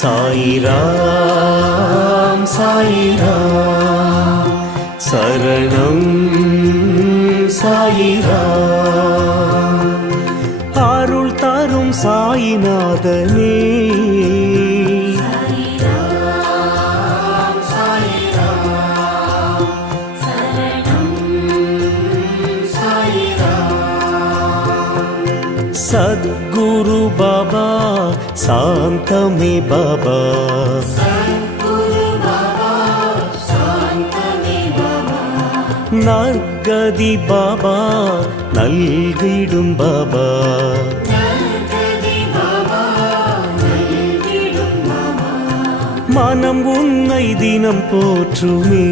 சாயிராம் சாயிராம் சரணம் சாயிராம். அருள் தரும் சாயிநாதனே சத்குரு பாபா சாந்தமே பாபா. நற்கதி பாபா நல்கிடும் பாபா. மனம் உன்னை தினம் போற்றுமே.